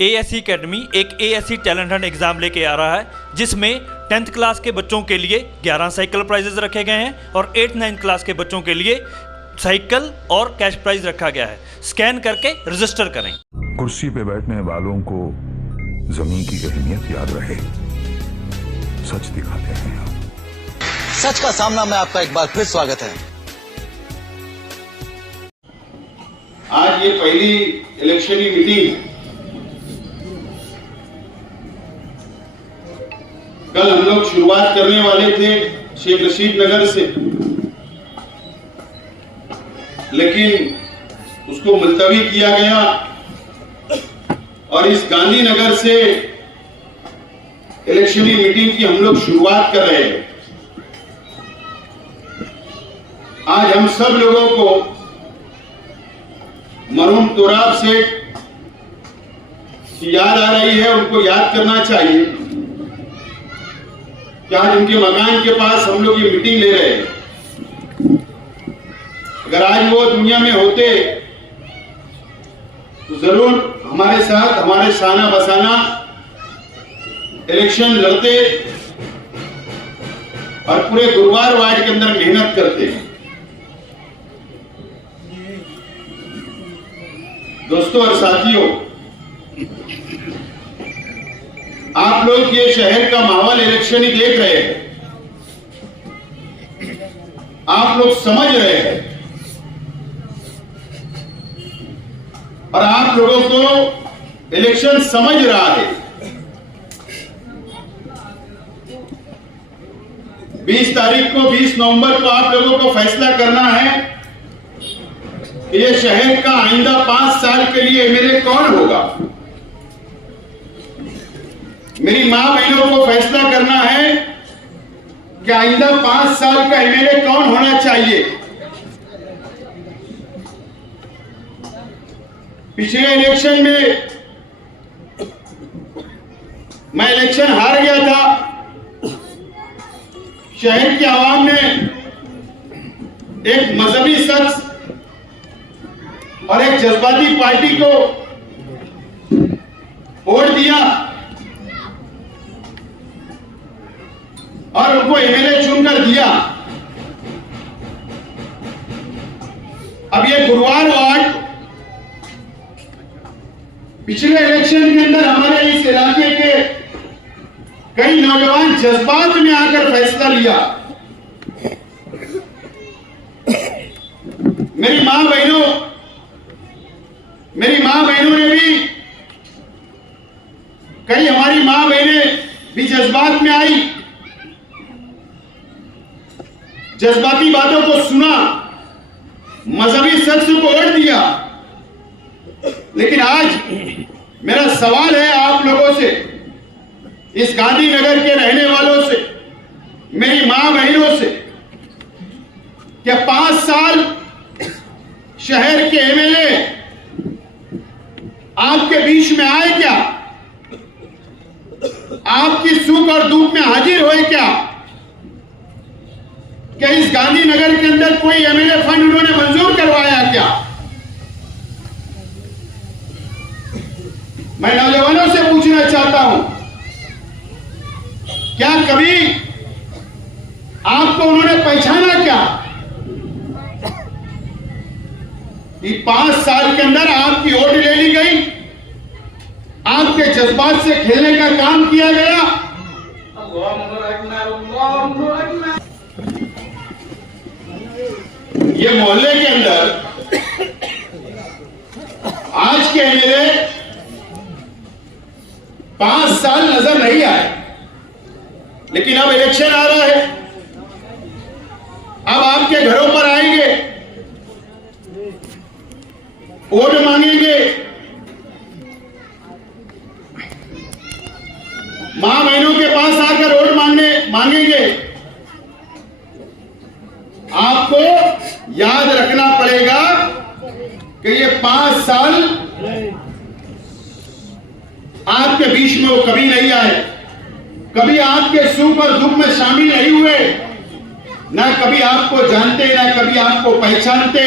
ASC academy एक ASC talent Hunt exam लेके आ रहा है, जिसमें 10th क्लास के बच्चों के लिए 11 साइकिल प्राइजेस रखे गए हैं और 8th-9th क्लास के बच्चों के लिए साइकिल और कैश प्राइज रखा गया है। स्कैन करके रजिस्टर करें। कुर्सी पे बैठने वालों को जमीन की अहमियत याद रहे, सच दिखाते हैं। सच का सामना में आपका एक बार फिर स्वागत है। आज ये पहली इलेक्शनी मीटिंग है। कल हम लोग शुरुआत करने वाले थे शेख रशीद नगर से, लेकिन उसको मुलतवी किया गया और इस गांधीनगर से इलेक्शनी मीटिंग की हम लोग शुरुआत कर रहे हैं। आज हम सब लोगों को मरहूम तुराब सेठ की याद आ रही है, उनको याद करना चाहिए कि आज उनके मकान के पास हम लोग ये मीटिंग ले रहे हैं। अगर आज वो दुनिया में होते तो जरूर हमारे साथ हमारे शाना बसाना इलेक्शन लड़ते और पूरे गुरुवार वार्ड के अंदर मेहनत करते। दोस्तों और साथियों, आप लोग ये शहर का माहौल इलेक्शन ही देख रहे हैं, आप लोग समझ रहे हैं और आप लोगों को इलेक्शन समझ रहा है। 20 तारीख को 20 नवंबर को आप लोगों को फैसला करना है कि ये शहर का आइंदा 5 साल के लिए एमएलए कौन होगा। मेरी मां बहनों को फैसला करना है कि आइंदा 5 साल का एमएलए कौन होना चाहिए। पिछले इलेक्शन में मैं इलेक्शन हार गया था। शहर की आवाम ने एक मजहबी शख्स और एक जज्बाती पार्टी को वोट दिया और उनको एमएलए चुनकर दिया। अब ये गुरुवार वार्ड पिछले इलेक्शन के अंदर हमारे इस इलाके के कई नौजवान जज्बात में आकर फैसला लिया। मेरी मां बहनों ने भी, कई हमारी मां बहनें भी जज्बात में आई, जज्बाती बातों को सुना, मजहबी शख्स को वोट दिया। लेकिन आज मेरा सवाल है आप लोगों से, इस गांधीनगर के रहने वालों से, मेरी मां बहनों से, क्या 5 साल शहर के एमएलए आपके बीच में आए क्या? आपकी सुख और दुख में हाजिर हुए क्या? क्या इस गांधीनगर के अंदर कोई एमएलए फंड उन्होंने मंजूर करवाया क्या? मैं नौजवानों से पूछना चाहता हूं, क्या कभी आपको उन्होंने पहचाना क्या? कि 5 साल के अंदर आपकी वोट ले ली गई, आपके जज्बात से खेलने का काम किया गया। ये मोहल्ले के अंदर आज के एमएलए 5 साल नजर नहीं आए, लेकिन अब इलेक्शन आ रहा है। अब आपके घरों पर आएंगे, वोट मांगेंगे। मां बहनों के पास आकर वोट मांगेंगे। आपको याद रखना पड़ेगा कि ये 5 साल आपके बीच में वो कभी नहीं आए, कभी आपके सुख और दुख में शामिल नहीं हुए, ना कभी आपको जानते, ना कभी आपको पहचानते।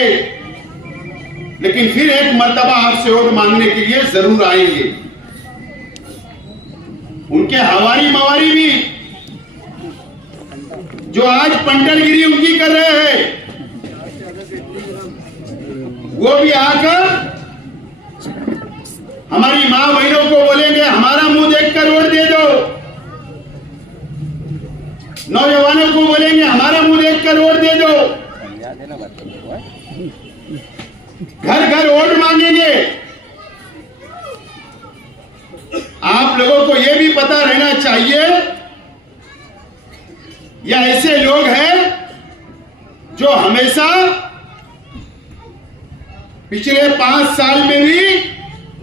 लेकिन फिर एक मर्तबा आपसे वोट मांगने के लिए जरूर आएंगे। उनके हवारी मवारी भी जो आज पंटरगिरी उनकी कर रहे हैं, वो भी आकर हमारी मां बहनों को बोलेंगे हमारा मुंह देखकर वोट दे दो, नौजवानों को बोलेंगे हमारा मुंह देखकर वोट दे दो, घर घर वोट मांगेंगे। आप लोगों को यह भी पता रहना चाहिए, या ऐसे लोग हैं जो हमेशा पिछले 5 साल में भी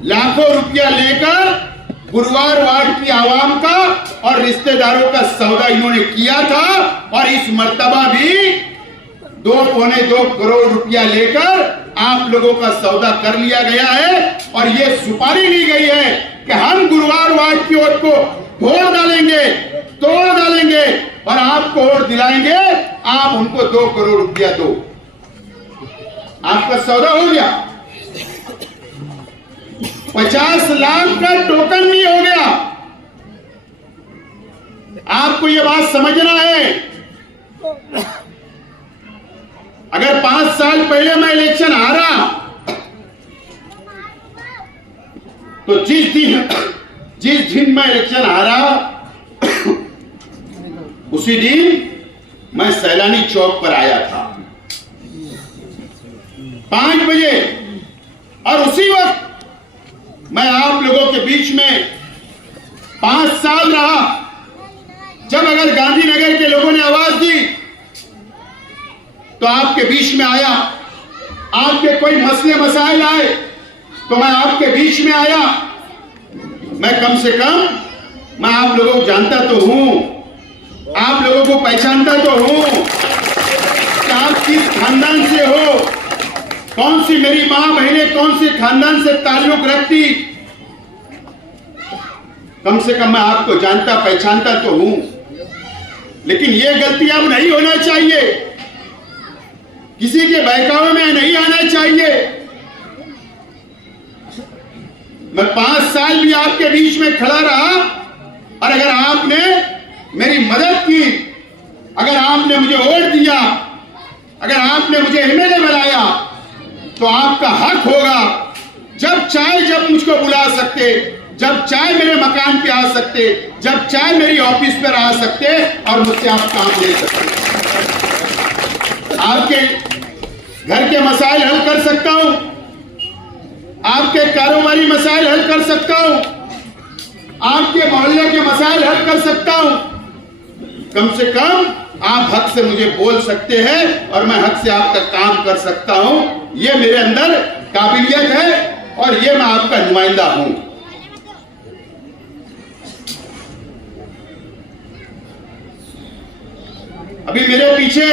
लाखों रुपया लेकर गुरुवार वार्ड की आवाम का और रिश्तेदारों का सौदा इन्होंने किया था, और इस मर्तबा भी 2.25 करोड़ रुपया लेकर आप लोगों का सौदा कर लिया गया है। और ये सुपारी ली गई है कि हम गुरुवार वार्ड की वोट को फोड़ डालेंगे, तोड़ डालेंगे और आपको वोट दिलाएंगे, आप हमको 2 करोड़ रुपया दो। आपका सौदा हो गया, 50 लाख का टोकन भी हो गया। आपको यह बात समझना है, अगर 5 साल पहले मैं इलेक्शन हारा तो जिस दिन मैं इलेक्शन हारा उसी दिन मैं सैलानी चौक पर आया था 5 बजे, और उसी वक्त मैं आप लोगों के बीच में 5 साल रहा। जब अगर गांधीनगर के लोगों ने आवाज दी तो आपके बीच में आया, आपके कोई मसले मसाइल आए तो मैं आपके बीच में आया। मैं कम से कम मैं आप लोगों को जानता तो हूं, आप लोगों को पहचानता तो हूं कि आप किस खानदान से हो, कौन सी मेरी मां बहनें कौन से खानदान से ताल्लुक रखती। कम से कम मैं आपको जानता पहचानता तो हूं, लेकिन यह गलती अब नहीं होना चाहिए, किसी के बहकावे में नहीं आना चाहिए। मैं 5 साल भी आपके बीच में खड़ा रहा, और अगर आपने मेरी मदद की, अगर आपने मुझे वोट दिया, अगर आपने मुझे एमएलए बनाया, तो आपका हक होगा जब चाहे जब मुझको बुला सकते, जब चाहे मेरे मकान पे आ सकते, जब चाहे मेरी ऑफिस पर आ सकते और मुझसे आप काम ले सकते। आपके घर के मसाइल हल कर सकता हूं, आपके कारोबारी मसाइल हल कर सकता हूं, आपके मोहल्ले के मसाइल हल कर सकता हूं। कम से कम आप हक से मुझे बोल सकते हैं और मैं हक से आपका काम कर सकता हूं। यह मेरे अंदर काबिलियत है और यह मैं आपका नुमाइंदा हूं। अभी मेरे पीछे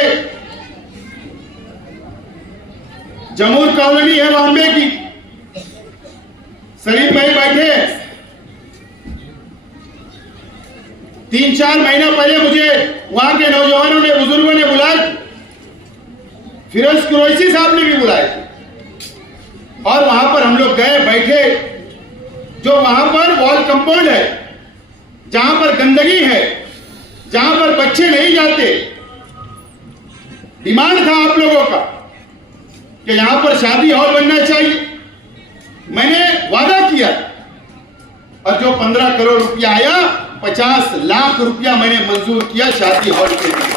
जमूर कॉलोनी है बॉम्बे की, सलीम भाई बैठे। 3-4 महीना पहले मुझे वहां के नौजवानों ने, बुजुर्गों ने बुलाया, फिरोज कुरैशी साहब ने भी बुलाए, और वहां पर हम लोग गए, बैठे। जो वहां पर वॉल कंपाउंड है, जहां पर गंदगी है, जहां पर बच्चे नहीं जाते, डिमांड था आप लोगों का कि यहां पर शादी हॉल बनना चाहिए। मैंने वादा किया, और जो 15 करोड़ रुपया आया, 50 लाख रुपया मैंने मंजूर किया शादी हॉल के लिए।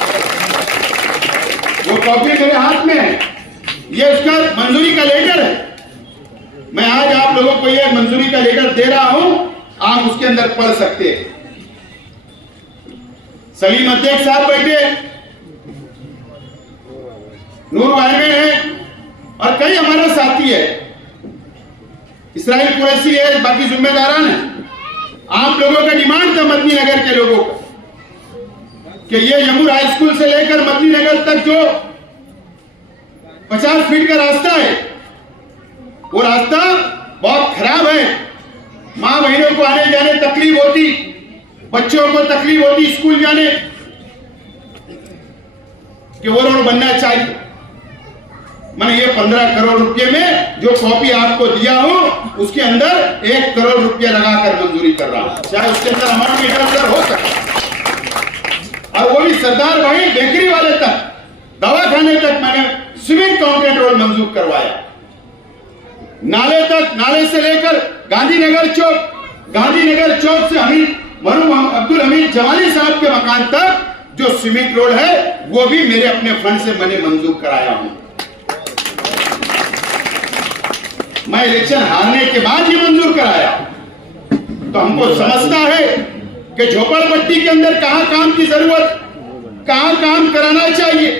वो कॉपी मेरे हाथ में है, ये उसका मंजूरी का लेटर है। मैं आज आप लोगों को ये मंजूरी का लेटर दे रहा हूं, आप उसके अंदर पढ़ सकते हैं। सलीम अध्यक्ष साहब बैठे, नूर भाई है, और कई हमारा साथी है, इसराइल कुरैशी है, बाकी जिम्मेदारान है। आप लोगों का डिमांड था मदनी नगर के लोगों का कि ये यमुर हाई स्कूल से लेकर मदनी नगर तक जो 50 फीट का रास्ता है, वो रास्ता बहुत खराब है। मां बहनों को आने जाने तकलीफ होती, बच्चों को तकलीफ होती स्कूल जाने, कि वो रोड बनना चाहिए। मैंने ये 15 करोड़ रुपए में जो कॉपी आपको दिया हूं, उसके अंदर 1 करोड़ रुपया लगाकर मंजूरी कर रहा हूं, चाहे उसके अंदर अमाउंट में इधर हो सके, और वो भी सरदार भाई बेकरी वाले तक, दवाखाने तक मैंने सीमेंट कांक्रीट रोड मंजूर करवाया। नाले तक, नाले से लेकर गांधीनगर चौक से मरहूम अब्दुल हमीद जमाली साहब के मकान तक जो सीमेंट रोड है वो भी मेरे अपने फंड से मैंने मंजूर कराया हूं। मैं इलेक्शन हारने के बाद ये मंजूर कराया। तो हमको समझता है कि झोपड़पट्टी के अंदर कहां काम की जरूरत, कहां काम कराना चाहिए,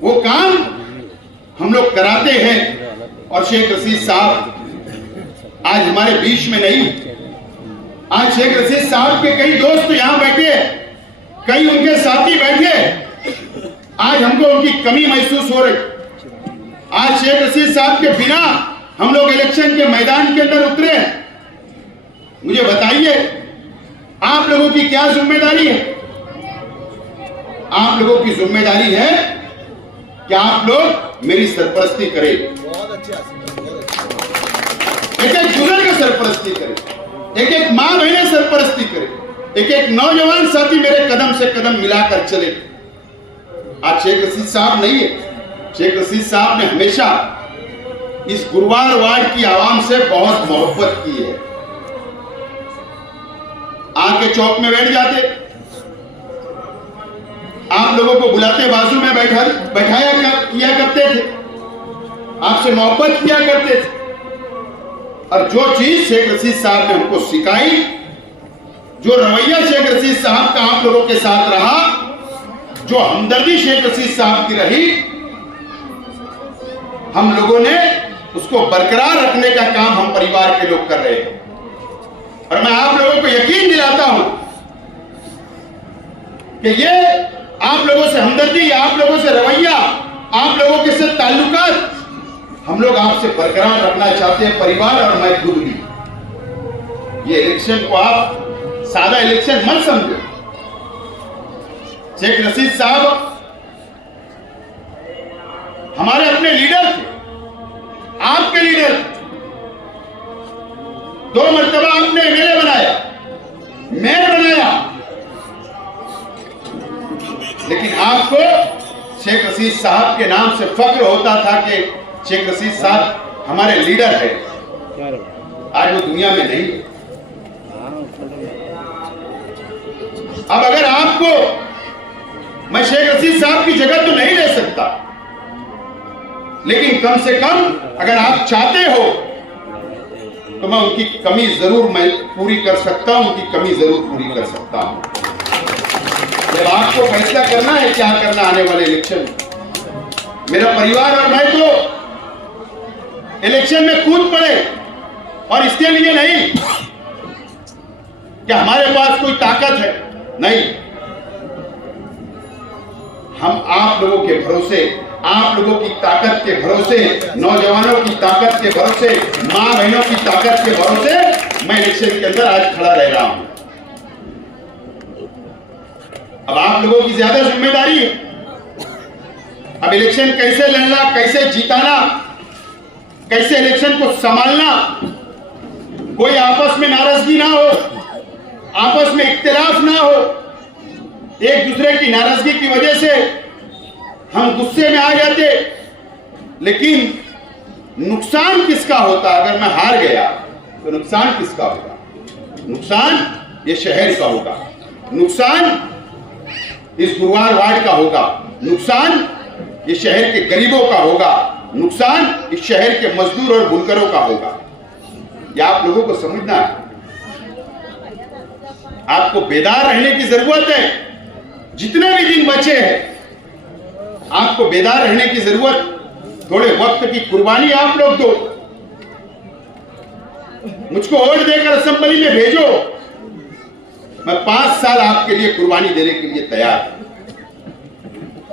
वो काम हम लोग कराते हैं। और शेख रशीद साहब आज हमारे बीच में नहीं। आज शेख रशीद साहब के कई दोस्त यहां बैठे, कई उनके साथी बैठे, आज हमको उनकी कमी महसूस हो रही। आज शेख रशीद साहब के बिना हम लोग इलेक्शन के मैदान के अंदर उतरे। मुझे बताइए आप लोगों की क्या जिम्मेदारी है? आप लोगों की जिम्मेदारी है कि आप लोग मेरी सरपरस्ती करें, एक एक बुजुर्ग सरपरस्ती करें, एक एक मां बहने सरपरस्ती करें, एक एक नौजवान साथी मेरे कदम से कदम मिलाकर चले। आज शेख रशीद साहब नहीं है। शेख रशीद साहब ने हमेशा इस गुरुवार वार्ड की आवाम से बहुत मोहब्बत की है। आके चौक में बैठ जाते, आप लोगों को बुलाते, बाजू में बैठाया किया करते थे, आपसे मोहब्बत किया करते थे। और जो चीज शेख रशीद साहब ने हमको सिखाई, जो रवैया शेख रशीद साहब का आप लोगों के साथ रहा, जो हमदर्दी शेख रशीद साहब की रही, हम लोगों ने उसको बरकरार रखने का काम हम परिवार के लोग कर रहे हैं। और मैं आप लोगों को यकीन दिलाता हूं कि ये आप लोगों से हमदर्दी, आप लोगों से रवैया, आप लोगों के साथ ताल्लुकात हम लोग आपसे बरकरार रखना चाहते हैं, परिवार और मैं खुद भी। ये इलेक्शन को आप सादा इलेक्शन मत समझो। शेख रशीद साहब हमारे अपने लीडर थे, आपके लीडर थे। 2 मरतबा आपने एमएलए बनाया, मेयर बनाया, लेकिन आपको शेख रशीद साहब के नाम से फख्र होता था कि शेख रशीद साहब हमारे लीडर है। आज वो दुनिया में नहीं। अब अगर आपको, मैं शेख रशीद साहब की जगह तो नहीं ले सकता, लेकिन कम से कम अगर आप चाहते हो तो मैं उनकी कमी जरूर मैं पूरी कर सकता हूं, उनकी कमी जरूर पूरी कर सकता हूं। जब आपको फैसला करना है क्या करना आने वाले इलेक्शन में, मेरा परिवार और मैं तो इलेक्शन में कूद पड़े, और इसके लिए नहीं कि हमारे पास कोई ताकत है, नहीं। हम आप लोगों के भरोसे, आप लोगों की ताकत के भरोसे, नौजवानों की ताकत के भरोसे, मां बहनों की ताकत के भरोसे मैं इलेक्शन के अंदर आज खड़ा रह रहा हूं। अब आप लोगों की ज्यादा जिम्मेदारी है। अब इलेक्शन कैसे लड़ना, कैसे जीताना, कैसे इलेक्शन को संभालना, कोई आपस में नाराजगी ना हो, आपस में इख्तिलाफ ना हो। एक दूसरे की नाराजगी की वजह से हम गुस्से में आ जाते, लेकिन नुकसान किसका होता? अगर मैं हार गया तो नुकसान किसका होगा? नुकसान ये शहर का होगा, नुकसान इस गुरुवार वार्ड का होगा, नुकसान ये शहर के गरीबों का होगा, नुकसान इस शहर के मजदूर और बुनकरों का होगा। यह आप लोगों को समझना है। आपको बेदार रहने की जरूरत है। जितने भी दिन बचे हैं आपको बेदार रहने की जरूरत। थोड़े वक्त की कुर्बानी आप लोग दो। मुझको वोट देकर असेंबली में भेजो, मैं 5 साल आपके लिए कुर्बानी देने के लिए तैयार हूं।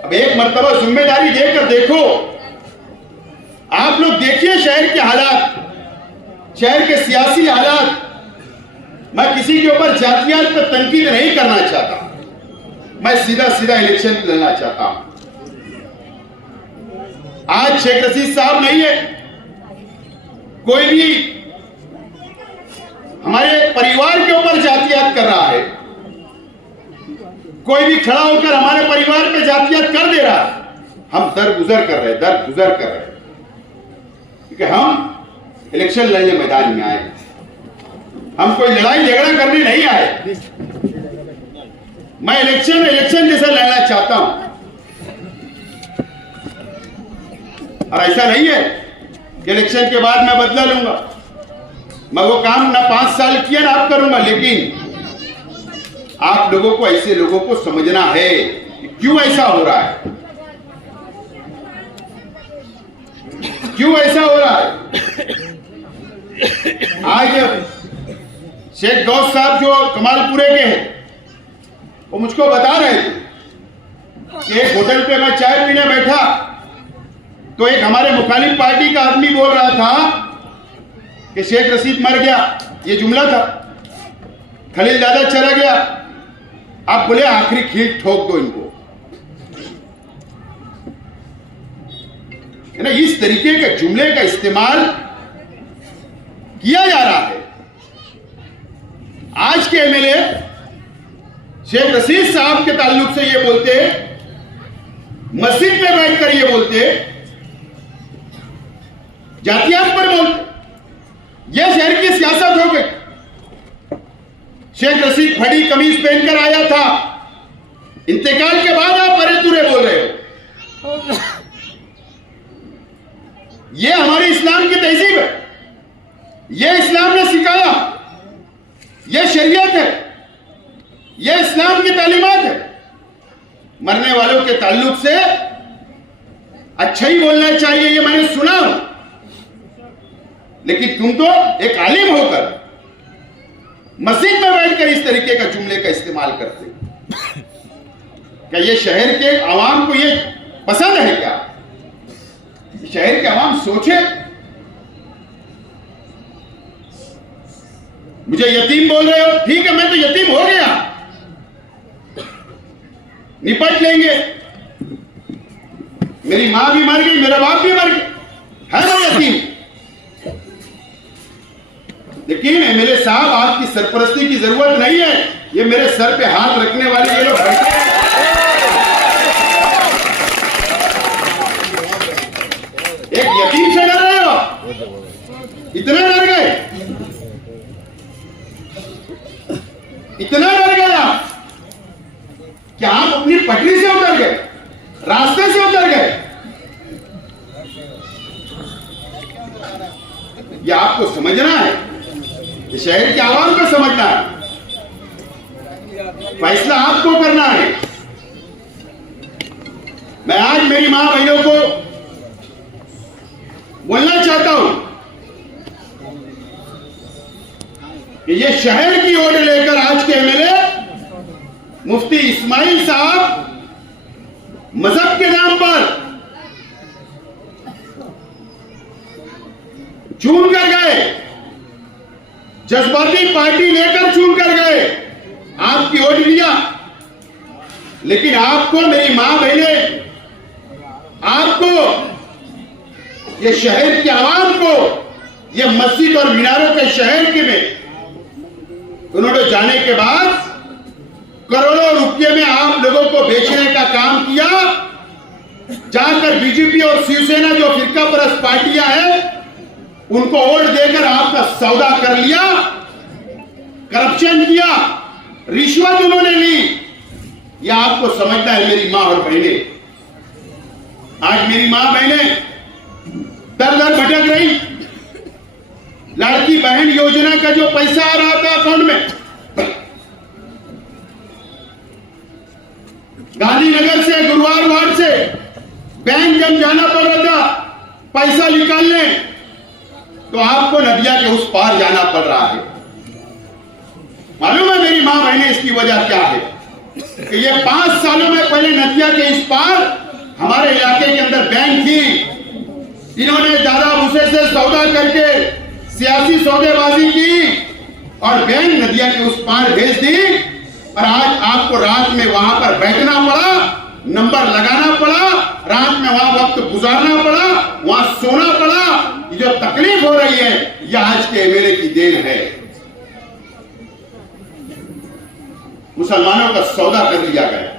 अब एक मर्तबा जिम्मेदारी देकर देखो। आप लोग देखिए शहर के हालात, शहर के सियासी हालात। मैं किसी के ऊपर जातियात पर तनकीद नहीं करना चाहता, मैं सीधा सीधा इलेक्शन लड़ना चाहता हूं। आज शेख रशीद साहब नहीं है, कोई भी हमारे परिवार के ऊपर जातियात कर रहा है, कोई भी खड़ा होकर हमारे परिवार पे जातियात कर दे रहा है, हम दरगुजर कर रहे हैं, क्योंकि हम इलेक्शन लड़ने मैदान में आए, हम कोई लड़ाई झगड़ा करने नहीं आए। मैं इलेक्शन जैसा लड़ना चाहता हूं, और ऐसा नहीं है कि इलेक्शन के बाद मैं बदला लूंगा। मैं वो काम ना 5 साल किया ना आप करूंगा, लेकिन आप लोगों को, ऐसे लोगों को समझना है कि क्यों ऐसा हो रहा है, क्यों ऐसा हो रहा है। आज शेख गौस साहब जो कमालपुरे के हैं, वो मुझको बता रहे थे कि एक होटल पे मैं चाय पीने बैठा तो एक हमारे मुखालिफ पार्टी का आदमी बोल रहा था कि शेख रशीद मर गया, ये जुमला था, खलील दादा चला गया, आप बोले आखिरी खील ठोक दो इनको। है ना, इस तरीके के जुमले का इस्तेमाल किया जा रहा है। आज के एमएलए शेख रशीद साहब के ताल्लुक से ये बोलते, मस्जिद में बैठकर ये बोलते, जातियात पर बोलते, यह शहर की सियासत हो गई। शेख रशीद फटी कमीज पहनकर आया था, इंतकाल के बाद आप अरे तुरे बोल रहे हो। यह हमारी इस्लाम की तहजीब है, यह इस्लाम ने सिखाया, यह शरीयत है, यह इस्लाम की तालीमात है। मरने वालों के ताल्लुक से अच्छा ही बोलना चाहिए, यह मैंने सुना, लेकिन तुम तो एक आलिम होकर मस्जिद में बैठकर इस तरीके का जुमले का इस्तेमाल करते। क्या ये शहर के आवाम को ये पसंद है? क्या शहर के आवाम सोचे? मुझे यतीम बोल रहे हो, ठीक है, मैं तो यतीम हो गया, निपट लेंगे। मेरी मां भी मर गई, मेरा बाप भी मर गया, है ना यतीम। लेकिन एमएलए साहब, आपकी सरपरस्ती की जरूरत नहीं है, ये मेरे सर पे हाथ रखने वाले ये लोग बैठे हैं। एक यतीम से डर रहे हो? इतना डर गए, इतना डर गया कि आप अपनी पटरी से उतर गए, रास्ते से उतर गए। यह आपको समझना है, ये शहर के आवाम को समझना है, फैसला आपको करना है। मैं आज मेरी मां बहनों को बोलना चाहता हूं कि ये शहर की ओर लेकर आज के एमएलए मुफ्ती इस्माइल साहब मजहब के नाम पर चून कर गए, जज्बाती पार्टी लेकर चुन कर गए, आपकी वोट लिया, लेकिन आपको, मेरी मां बहने, आपको, ये शहर के आवाम को, ये मस्जिद और मीनारों के शहर के में उन्होंने जाने के बाद करोड़ों रुपये में आप लोगों को बेचने का काम किया। जाकर बीजेपी और शिवसेना जो फिरका परस्त पार्टियां हैं, उनको वोट देकर आपका सौदा कर लिया, करप्शन किया, रिश्वत उन्होंने ली। यह आपको समझना है मेरी मां और बहने। आज मेरी मां बहने दर दर भटक रही। लाड़की बहन योजना का जो पैसा आ रहा था अकाउंट में, गांधीनगर से, गुरुवार वार्ड से बैंक जब जाना पड़ रहा था पैसा निकालने, तो आपको नदिया के उस पार जाना पड़ रहा है। मालूम है मेरी मां बहने इसकी वजह क्या है? कि ये 5 सालों में पहले नदिया के इस पार हमारे इलाके के अंदर बैंक थी, इन्होंने दादा भूसे से सौदा करके सियासी सौदेबाजी की और बैंक नदिया के उस पार भेज दी, और आज आपको रात में वहां पर बैठना पड़ा, नंबर लगाना पड़ा, रात में वहां वक्त गुजारना पड़ा, वहां सोना पड़ा। ये जो तकलीफ हो रही है, यह आज के एमएलए की देन है। मुसलमानों का सौदा कर लिया गया।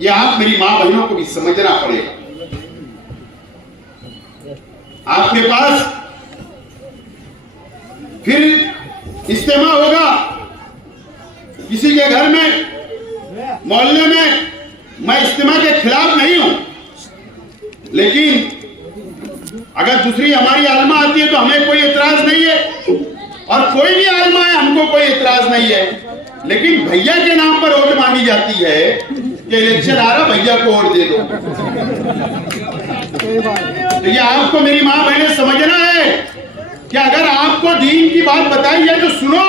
ये आप मेरी मां बहनों को भी समझना पड़ेगा। आपके पास फिर इज्तिमा होगा किसी के घर में, मोहल्ले में। मैं इज्तिमा के खिलाफ नहीं हूं, लेकिन अगर दूसरी हमारी आलमा आती है तो हमें कोई एतराज नहीं है, और कोई भी आलमा है हमको कोई एतराज नहीं है। लेकिन भैया के नाम पर वोट मांगी जाती है कि इलेक्शन आ रहा, भैया को वोट दे दो। तो ये आपको मेरी मां बहनें समझना है कि अगर आपको दीन की बात बताई है तो सुनो,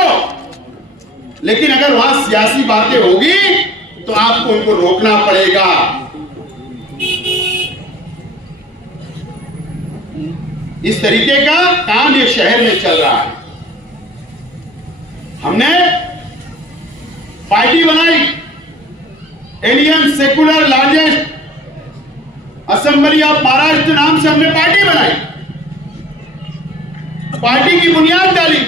लेकिन अगर वहां सियासी बातें होगी तो आपको उनको रोकना पड़ेगा। इस तरीके का काम ये शहर में चल रहा है। हमने पार्टी बनाई, Indian secular largest assembly of Maharashtra नाम से हमने पार्टी बनाई। पार्टी की बुनियाद डाली,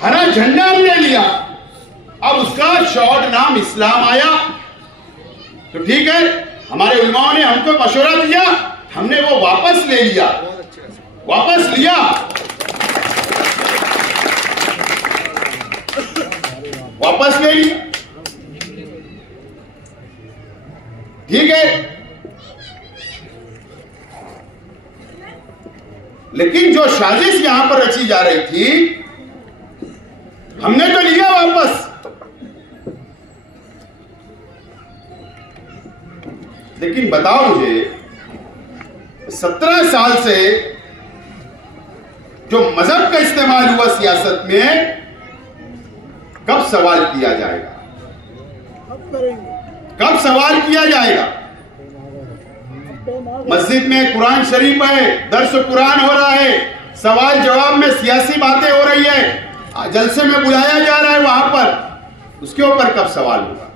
हरा झंडा हमने लिया। अब उसका शॉर्ट नाम इस्लाम आया तो ठीक है, हमारे उलमाओं ने हमको मशवरा दिया, हमने वो वापस ले लिया, वापस लिया। वापस ले लिया, ठीक है। लेकिन जो साजिश यहां पर रची जा रही थी, हमने तो लिया वापस, लेकिन बताओ मुझे 17 साल से जो मजहब का इस्तेमाल हुआ सियासत में, कब सवाल किया जाएगा? कब सवाल किया जाएगा? मस्जिद में कुरान शरीफ है, दर्स कुरान हो रहा है, सवाल जवाब में सियासी बातें हो रही है, जलसे में बुलाया जा रहा है वहां पर, उसके ऊपर कब सवाल होगा?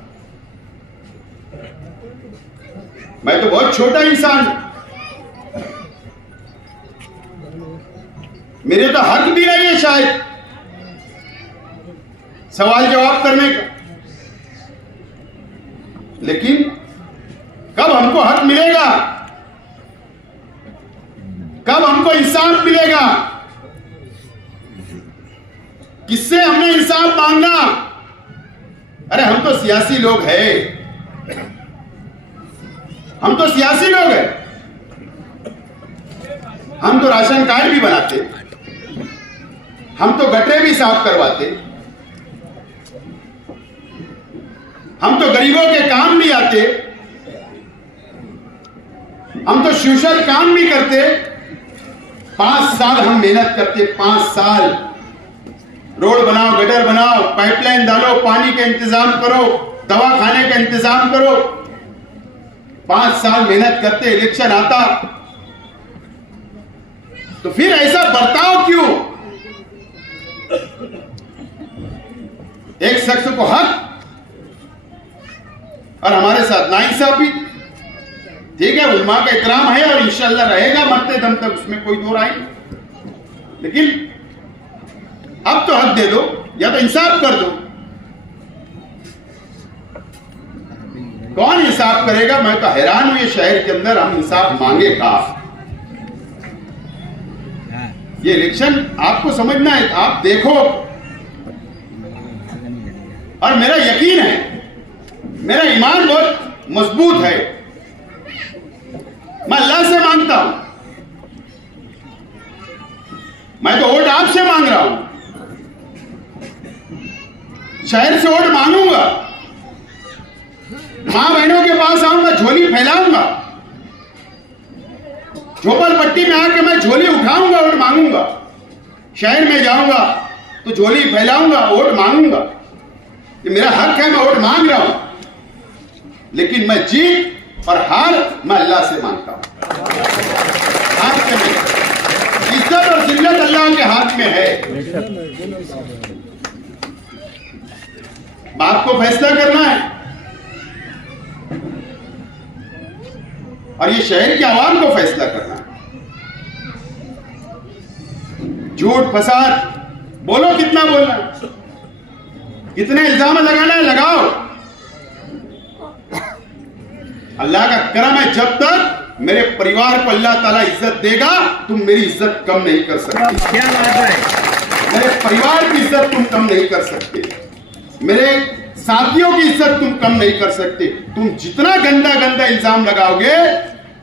मैं तो बहुत छोटा इंसान हूं, मेरे तो हक भी नहीं है शायद सवाल जवाब करने का। लेकिन कब हमको हक मिलेगा? कब हमको इंसाफ मिलेगा? किससे हमने इंसाफ मांगना? अरे हम तो सियासी लोग हैं, हम तो सियासी लोग हैं। हम तो राशन कार्ड भी बनाते, हम तो गटरे भी साफ करवाते, हम तो गरीबों के काम भी आते, हम तो सोशल काम भी करते। 5 साल हम मेहनत करते, 5 साल रोड बनाओ, गटर बनाओ, पाइपलाइन डालो, पानी का इंतजाम करो, दवा खाने का इंतजाम करो। 5 साल मेहनत करते, इलेक्शन आता तो फिर ऐसा बर्ताव क्यों? एक शख्स को हक और हमारे साथ नाइंसाफी। ठीक है, उलमा का इकराम है और इंशाअल्लाह रहेगा मरते दम तक, उसमें कोई दो राय नहीं। लेकिन अब तो हक दे दो या तो इंसाफ कर दो। कौन इंसाफ करेगा? मैं तो हैरान हूं, ये शहर के अंदर हम इंसाफ मांगे कहां? ये इलेक्शन आपको समझना है, आप देखो। और मेरा यकीन है, मेरा ईमान बहुत मजबूत है, मैं अल्लाह से मांगता हूं, मैं तो वोट आपसे मांग रहा हूं, शहर से वोट मांगूंगा, मां बहनों के पास आऊंगा, झोली फैलाऊंगा, झोपड़पट्टी में आके मैं झोली उठाऊंगा, वोट मांगूंगा, शहर में जाऊंगा तो झोली फैलाऊंगा, वोट मांगूंगा। ये मेरा हक है, मैं वोट मांग रहा हूं, लेकिन मैं जीत और हार मैं अल्लाह से मांगता हूं। हाथ से नहीं, इज्जत और जिल्लत अल्लाह के हाथ में है। बाप को फैसला करना है और ये शहर की आवाम को फैसला करना है। झूठ फसाद बोलो, कितना बोलना है, कितने इल्जाम लगाना है लगाओ, अल्लाह का करम है, जब तक मेरे परिवार को अल्लाह ताला इज्जत देगा, तुम मेरी इज्जत कम नहीं कर सकते। क्या बात है। मेरे परिवार की इज्जत तुम कम नहीं कर सकते, मेरे साथियों की इज्जत तुम कम नहीं कर सकते। तुम जितना गंदा गंदा इल्जाम लगाओगे,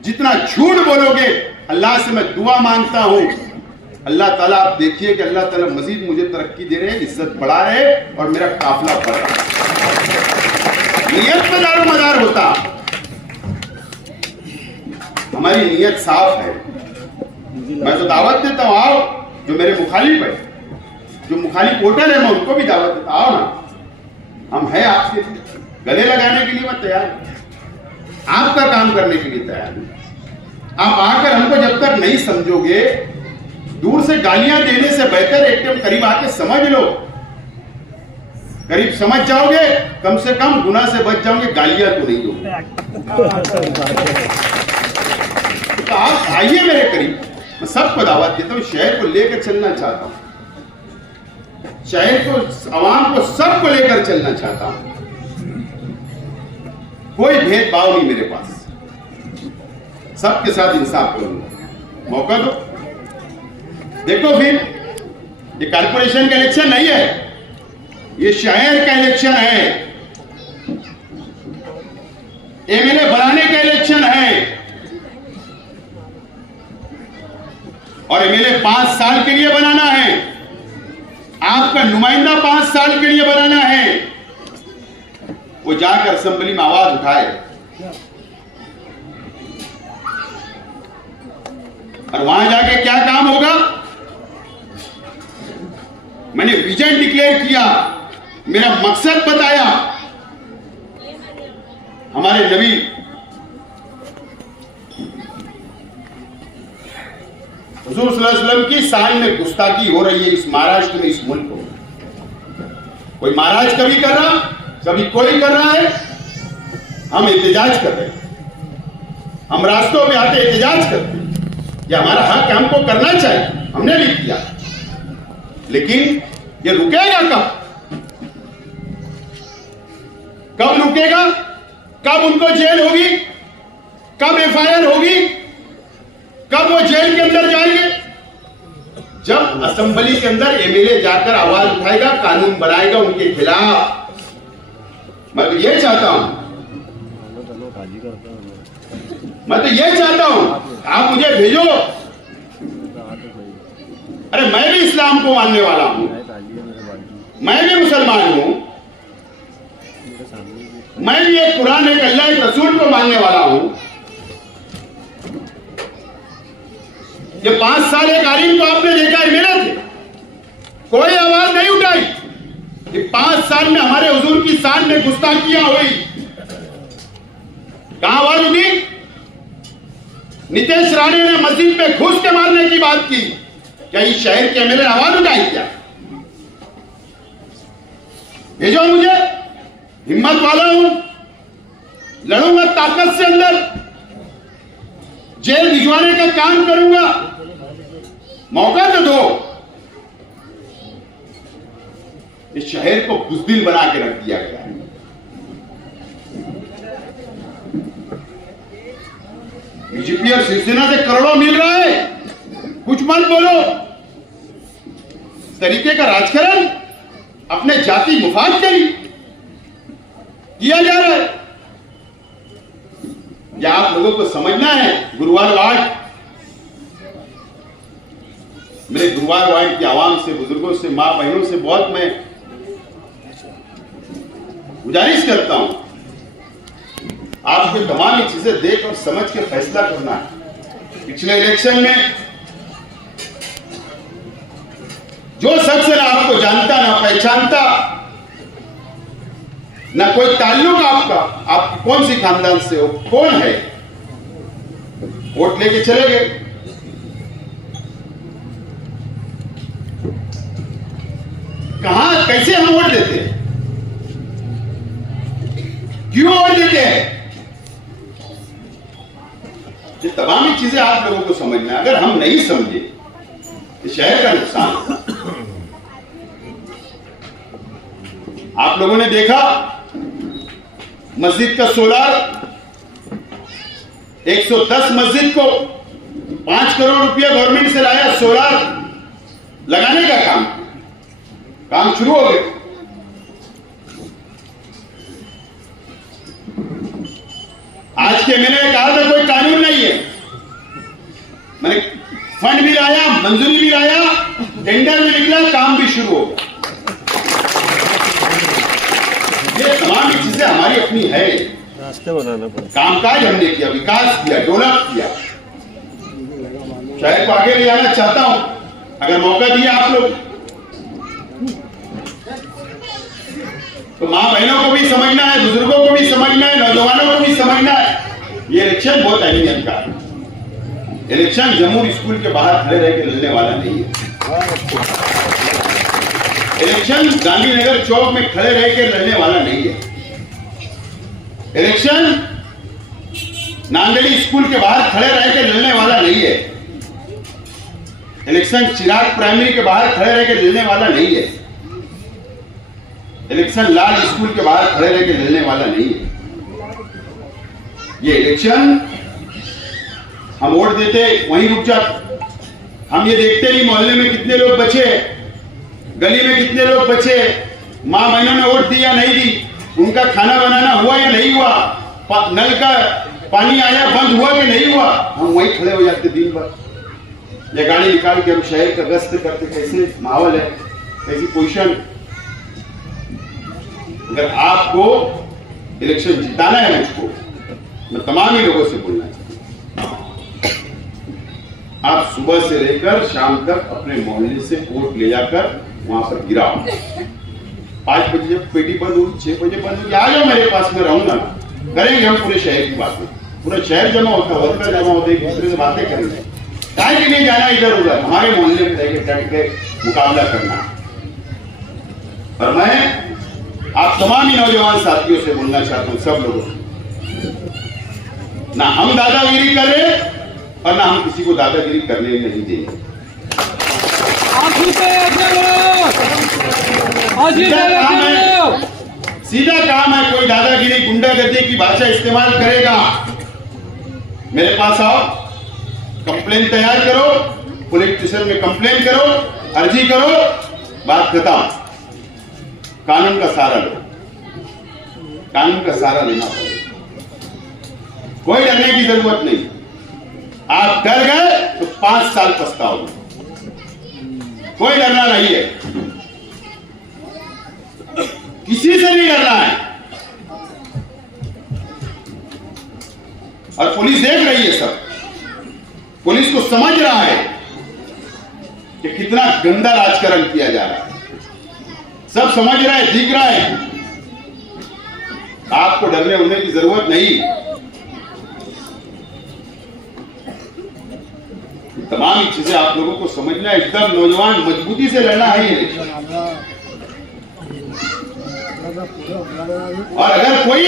जितना झूठ बोलोगे, अल्लाह से मैं दुआ मांगता हूं, अल्लाह ताला, आप देखिए कि अल्लाह ताला मजीद मुझे तरक्की दे रहे हैं, इज्जत बढ़ा रहे हैं और मेरा काफिला बढ़ रहा है। नियत पे दारो मदार होता, हमारी नियत साफ है। मैं तो दावत देता हूं, आओ, जो मेरे मुखालिफ है, जो मुखालिफ वोटर है, मैं उनको भी दावत देता, आओ ना, हम हैं आपके गले लगाने के लिए मैं तैयार हूं, आपका काम करने के लिए तैयार हूं। आप आकर हमको जब तक नहीं समझोगे, दूर से गालियां देने से बेहतर एकदम करीब आके समझ लो। करीब समझ जाओगे, कम से कम गुनाह से बच जाओगे, गालियां तो नहीं दोगे। तो आप आइए मेरे करीब, मैं सबको दावत देता हूं, शहर को लेकर चलना चाहता हूं, शहर को, आवाम को, सबको लेकर चलना चाहता हूं। कोई भेदभाव नहीं मेरे पास, सबके साथ इंसाफ करूंगा। मौका दो, देखो फिर ये कारपोरेशन का इलेक्शन नहीं है, ये शहर का इलेक्शन है, एमएलए बनाने का इलेक्शन है। और एमएलए 5 साल के लिए बनाना है, आपका नुमाइंदा 5 साल के लिए बनाना है। वो जाकर असेंबली में आवाज उठाए और वहां जाके क्या काम होगा। मैंने विजन डिक्लेयर किया, मेरा मकसद बताया। हमारे नबी हुजूर सल्लल्लाहु अलैहि वसल्लम की शान में गुस्ताखी हो रही है इस महाराष्ट्र में, इस मुल्क को। कोई महाराज कभी कर रहा, कभी कोई कर रहा है, हम एहतजाज कर रहे हैं, हम रास्तों पे आते एहतजाज करते हैं, ये हमारा हक है, हमको करना चाहिए, हमने भी किया। लेकिन ये रुकेगा कब? कब रुकेगा? कब उनको जेल होगी? कब एफआईआर होगी? कब वो जेल के अंदर जाएंगे? जब असेंबली के अंदर एमएलए जाकर आवाज उठाएगा, कानून बनाएगा उनके खिलाफ। मैं तो ये चाहता हूं, मैं तो ये चाहता हूं, आप मुझे भेजो। अरे मैं भी इस्लाम को मानने वाला हूं, मैं भी मुसलमान हूं, मैं भी एक कुरान, एक अल्लाह, एक रसूल को मानने वाला हूं। ये 5 साल एक आलिम को आपने देखा है, मेरे थे, कोई आवाज नहीं उठाई। ये 5 साल में हमारे हुजूर की शान में गुस्ताखियां हुई, कहां आवाज उठी? नितेश राणे ने मस्जिद पे घुस के मारने की बात की, क्या इस शहर के एमएलए आवाज उठाई? क्या भेजो मुझे, हिम्मत वाला हूं, लड़ूंगा ताकत से, अंदर जेल भिजवाने का काम करूंगा। मौका तो दो। इस शहर को बुज़दिल बना के रख दिया गया है। बीजेपी और शिवसेना से करोड़ों मिल रहा है, कुछ मत बोलो। इस तरीके का राजकारण अपने जाति मुफाद के लिए किया जा रहा है। या आप लोगों को समझना है, गुरुवार वार्ड, मेरे गुरुवार वार्ड की आवाम से, बुजुर्गों से, मां बहनों से बहुत मैं गुजारिश करता हूं, आपको तमाम ये चीजें देख और समझ के फैसला करना है। पिछले इलेक्शन में जो शख्स ना आपको जानता, ना पहचानता, ना कोई ताल्लुक आपका, आप कौन सी खानदान से हो, कौन है, वोट लेके चले गए। कहां, कैसे हम वोट देते हैं, क्यों वोट देते हैं? ये तमाम चीजें आप लोगों को समझना है। अगर हम नहीं समझे तो शहर का नुकसान है। आप लोगों ने देखा मस्जिद का सोलार 110 मस्जिद को 5 करोड़ रुपया गवर्नमेंट से लाया, सोलार लगाने का काम शुरू हो गया। आज के मैंने कहा था कोई कानून नहीं है, मैंने फंड भी लाया, मंजूरी भी लाया, टेंडर भी निकला, काम भी शुरू हो गया। ये तमाम चीजें हमारी अपनी है, रास्ते बनाना पड़ेगा। कामकाज हमने किया, विकास किया, डेवलप किया। शहर को आगे ले जाना चाहता हूं, अगर मौका दिया आप लोग तो मां बहनों को भी समझना है, बुजुर्गों को भी समझना है, नौजवानों को भी समझना है। ये इलेक्शन बहुत अहमियत का है। इलेक्शन जमूर स्कूल के बाहर खड़े रह के लड़ने वाला नहीं है। इलेक्शन गांधीनगर चौक में खड़े रह के लड़ने वाला नहीं है। इलेक्शन नांदेड़ी स्कूल के बाहर खड़े रह के लड़ने वाला नहीं है। इलेक्शन चिराग प्राइमरी के बाहर खड़े रह के लड़ने वाला नहीं है। इलेक्शन लाल स्कूल के बाहर खड़े रह के लड़ने वाला नहीं है। ये इलेक्शन हम वोट देते वहीं रुक जाते, हम ये देखते नहीं मोहल्ले में कितने लोग बचे, गली में कितने लोग बचे, मां बहनों ने वोट दी या नहीं दी, उनका खाना बनाना हुआ या नहीं हुआ, नल का पानी आया बंद हुआ कि नहीं हुआ, हम वहीं खड़े हो जाते दिन भर। ये गाड़ी निकाल के हम शहर का गश्त करते, कैसे माहौल है, कैसी पोजीशन। अगर आपको इलेक्शन जिताना है, मुझको मैं तमाम ही लोगों से बोलना चाहता हूं, आप सुबह से लेकर शाम तक अपने मोहल्ले से वोट ले जाकर वहां पर गिराओ। 5 बजे जब पेटी बंद होगी, 6 बजे बंद होगी, आ जाओ मेरे पास में, रहूंगा, करेंगे हम पूरे शहर की बातें। पूरा शहर जमा होता, वर्कर जमा होते, एक दूसरे से बातें करेंगे। काहे के लिए जाना इधर उधर, हमारे मोहल्ले में रहकर डट के मुकाबला करना। और मैं आप तमाम ही नौजवान साथियों से बोलना चाहता हूं, सब लोगों से, ना हम दादागिरी करें और ना हम किसी को दादागिरी करने नहीं देंगे। सीधा काम है, कोई दादागिरी गुंडागर्दी की भाषा इस्तेमाल करेगा, मेरे पास आओ, कंप्लेन तैयार करो, पुलिस स्टेशन में कंप्लेन करो, अर्जी करो, बात खत्म। कानून का सहारा लो, कानून का सहारा लेना पड़ेगा, कोई डरने की जरूरत नहीं। आप डर गए तो 5 साल पछताओगे, कोई डरना नहीं है, किसी से नहीं डरना है। और पुलिस देख रही है, सब पुलिस को समझ रहा है कि कितना गंदा राजकारण किया जा रहा है, सब समझ रहा है, दिख रहा है। आपको डरने उड़ने की जरूरत नहीं। तमाम ही चीजें आप लोगों को समझना है, एकदम नौजवान मजबूती से लड़ना है ये। और अगर कोई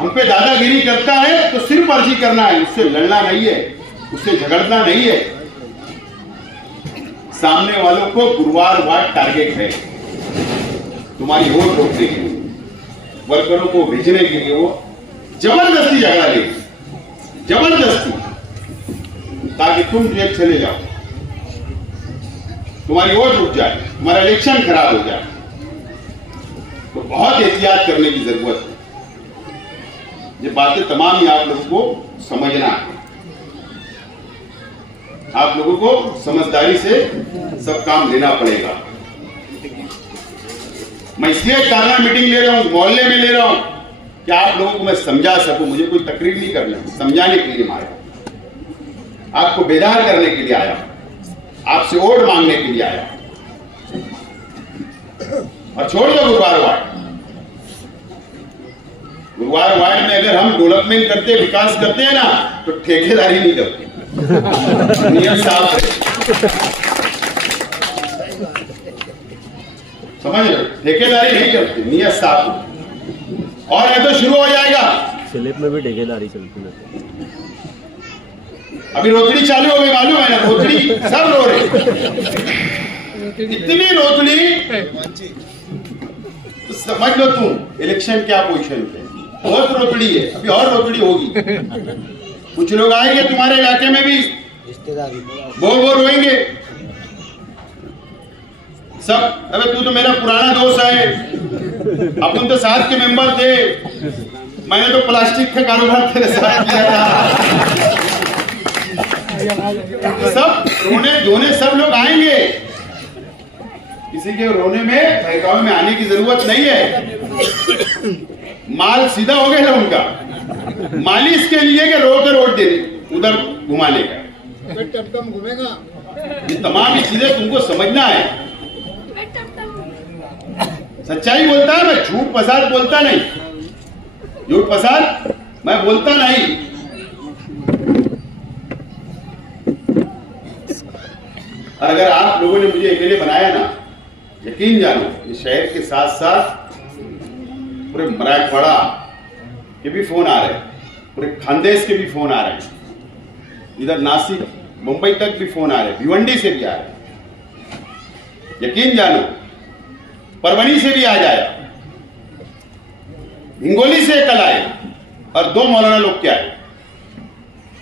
हम पे दादागिरी करता है तो सिर्फ अर्जी करना है, उससे लड़ना नहीं है, उससे झगड़ना नहीं है। सामने वालों को गुरुवार टारगेट है, तुम्हारी वोट रोकने के लिए, वर्करों को भेजने के लिए वो जबरदस्ती झगड़ा लेगी, जबरदस्ती, ताकि तुम जेल चले जाओ, तुम्हारी वोट रुक जाए, तुम्हारा इलेक्शन खराब हो जाए। तो बहुत एहतियात करने की जरूरत है। ये बातें तमाम ही आप लोगों को समझना है, आप लोगों को समझदारी से सब काम लेना पड़ेगा। मैं इसलिए कारना मीटिंग ले रहा हूं, मोहल्ले में ले रहा हूं कि आप लोगों को मैं समझा सकूं। मुझे कोई तकरीर नहीं करना, समझाने के लिए आया, आपको बेदार करने के लिए आया, आपसे वोट मांगने के लिए आया। और छोड़ दो गुरुवार वार्ड, गुरुवार वार्ड में अगर हम डेवलपमेंट करते, विकास करते हैं ना, तो ठेकेदारी नहीं करते, नियत साफ है, समझ रहे, ठेकेदारी नहीं करते, नियत साफ। और ये तो शुरू हो जाएगा, स्लिप में भी ठेकेदारी चलती है। अभी रोतड़ी चालू हो गई, मालूम है ना, रोतड़ी सब रो रहे, इतनी रोतड़ी, समझ लो तुम इलेक्शन क्या पोजीशन पे। बहुत रोतड़ी है, अभी और रोतड़ी होगी। कुछ लोग आएंगे तुम्हारे इलाके में भी, वो रोएंगे सब। अबे तू तो मेरा पुराना दोस्त है, अपन तो साथ के मेंबर थे, मैंने तो प्लास्टिक का कारोबार तेरे साथ किया था। सब रोने धोने सब लोग आएंगे, किसी के रोने में बहकावे में आने की जरूरत नहीं है। माल सीधा हो गया ना उनका, मालिश के लिए के रो के रोड देने उधर घुमाने का, घूमेगा। ये तमाम ही चीजें तुमको समझना है। सच्चाई बोलता है मैं, झूठ फसाद बोलता नहीं, झूठ फसाद मैं बोलता नहीं। और अगर आप लोगों ने मुझे अकेले बनाया ना, यकीन जानो इस शहर के साथ साथ पूरे मराठवाड़ा के भी फोन आ रहे हैं, पूरे खानदेश के भी फोन आ रहे हैं, इधर नासिक मुंबई तक भी फोन आ रहे हैं, भिवंडी से भी आ रहे हैं। यकीन जानो परवनी से भी आ जाए, हिंगोली से कल आए और 2 मौलाना लोग क्या आए,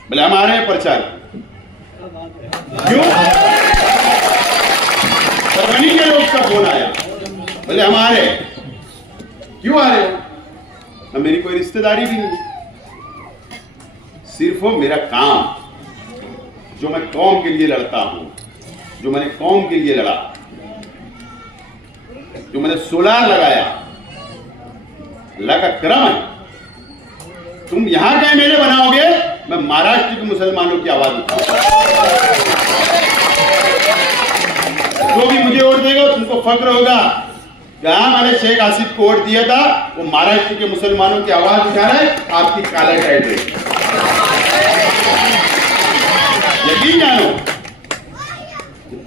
बोले हम आ रहे हैं प्रचार। क्यों? परवनी के लोग का फोन आया, बोले हम आ रहे हैं। क्यों आ रहे हो? अब मेरी कोई रिश्तेदारी भी नहीं, सिर्फ वो मेरा काम जो मैं कौम के लिए लड़ता हूं, जो मैंने कौम के लिए लड़ा, जो मैंने सोलार लगाया, अल्लाह का करम है। तुम यहां के मेरे बनाओगे, मैं महाराष्ट्र के मुसलमानों की आवाज उठाऊंगा। जो भी मुझे वोट देगा तुमको फक्र होगा कि हाँ मैंने शेख आसिफ को वोट दिया था, वो महाराष्ट्र के मुसलमानों की आवाज उठा रहा है, आपकी काला टाइट रही। यकीन जानो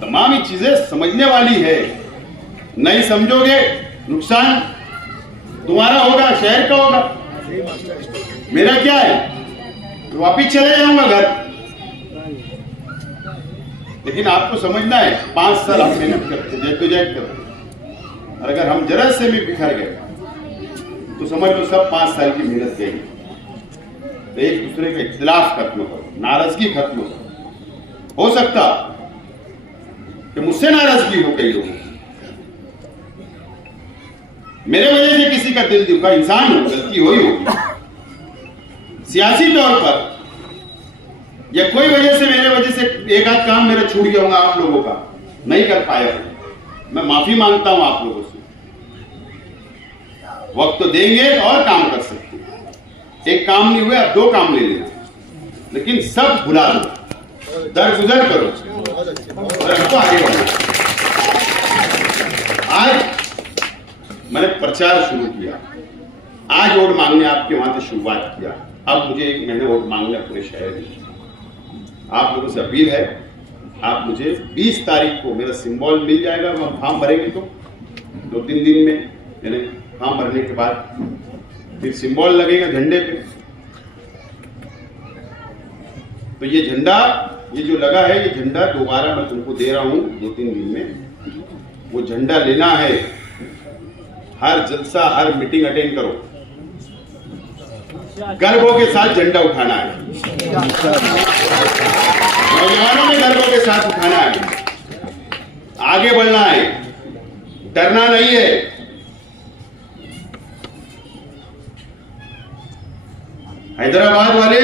तमाम ही चीजें समझने वाली है, नहीं समझोगे नुकसान तुम्हारा होगा, शहर का होगा। मेरा क्या है, तो वापिस चले जाऊंगा घर। लेकिन आपको समझना है 5 साल हम मेहनत करते, जद्दोजहद करते, और अगर हम जरा से भी बिखर गए तो समझ लो सब 5 साल की मेहनत गई। तो एक दूसरे का इख्तिलाफ खत्म करो, नाराजगी खत्म करो। हो सकता कि मुझसे नाराजगी हो कई लोगों की, मेरे वजह से किसी का दिल दुखा, इंसान हो, गलती हुई होगी सियासी तौर पर, या कोई वजह से मेरे वजह से एक आध काम मेरा छूट गया होगा, आप लोगों का नहीं कर पाया हूं, मैं माफी मांगता हूं आप लोगों से। वक्त तो देंगे और काम कर सकते हैं। एक काम नहीं हुआ, अब 2 काम ले लेना, लेकिन सब भुला दो, दरगुजर करो और हमको आगे बढ़ो। आज मैंने प्रचार शुरू किया, आज वोट मांगने आपके वहां से शुरुआत किया, अब मुझे 1 महीने वोट मांगना पूरे शहर में। आप लोगों से अपील है, आप मुझे 20 तारीख को मेरा सिंबल मिल जाएगा, हम फॉर्म भरेंगे तो 2-3 दिन में, यानी फॉर्म भरने के बाद फिर सिंबल लगेगा झंडे पे। तो ये झंडा, ये जो लगा है, ये झंडा दोबारा मैं तुमको दे रहा हूं 2-3 दिन में। वो झंडा लेना है, हर जलसा हर मीटिंग अटेंड करो, गर्वों के साथ झंडा उठाना है, नौजवानों में गर्वों के साथ उठाना है, आगे बढ़ना है, डरना नहीं है। हैदराबाद वाले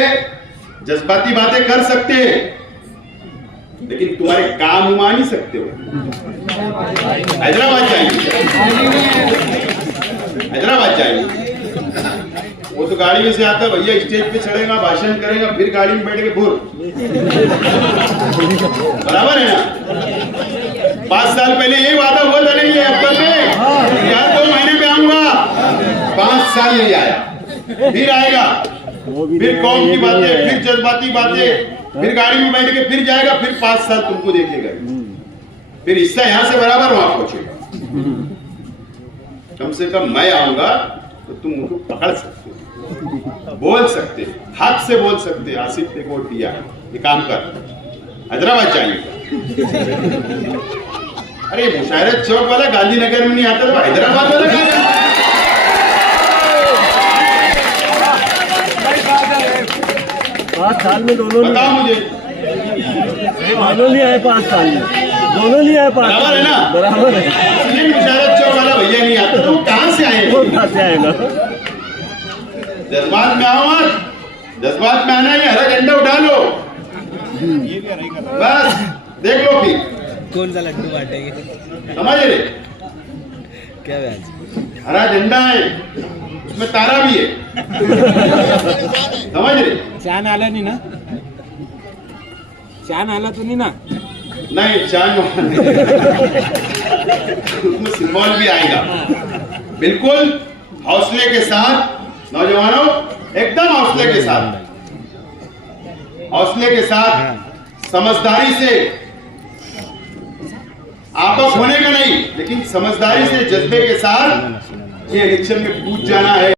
जज्बाती बातें कर सकते हैं, लेकिन तुम्हारे काम उमा नहीं सकते हो। हैदराबाद जाएंगे, हैदराबाद जाएंगे, वो तो गाड़ी में से आता भैया, स्टेज पे चढ़ेगा, भाषण करेगा, फिर गाड़ी में बैठ के भूर, बराबर है ना। 5 साल पहले यही वादा हुआ था नहीं, अब्बल में यार 2 महीने में आऊंगा, 5 साल नहीं आया, फिर आएगा, फिर कौम की बातें, फिर जज्बाती बातें, फिर गाड़ी में बैठ के फिर जाएगा, फिर 5 साल तुमको देखेगा, फिर हिस्सा यहां से बराबर वहां पहुंचेगा। कम से कम मैं आऊंगा तो तुम मुझको पकड़ सकते हो, बोल सकते, हक से बोल सकते, आसिफ ने वोट दिया, ये काम कर, हैदराबाद जाएंगे। अरे मुशायरत चौक वाला गांधीनगर में नहीं आता तो हैदराबाद वाला 5 साल में दोनों लिए बताओ मुझे, दोनों लिए है 5 साल में, दोनों लिए है 5 बराबर है ना? बराबर है। इसलिए मुशारत चौक वाला भैया नहीं आता, तो कहाँ से आए? वो कहाँ से आएगा? जज्बात में आओ मत, जज्बात में आना ही, हरा झंडा उठा लो, बस देख लो फिर कौन सा लड्डू बांटेंगे? समझ रहे? क्या व्याज? हरा झंडा है, उसमें तारा भी है, समझ रहे? चांद आला नहीं ना? चांद आला तो नहीं ना? नहीं, चांद उसमें सिंबल भी आएगा। बिल्कुल हौसले के साथ नौजवानों, एकदम हौसले के साथ, हौसले के साथ, समझदारी से, आपस होने का नहीं, लेकिन समझदारी से, जज्बे के साथ ये इलेक्शन में कूद जाना है।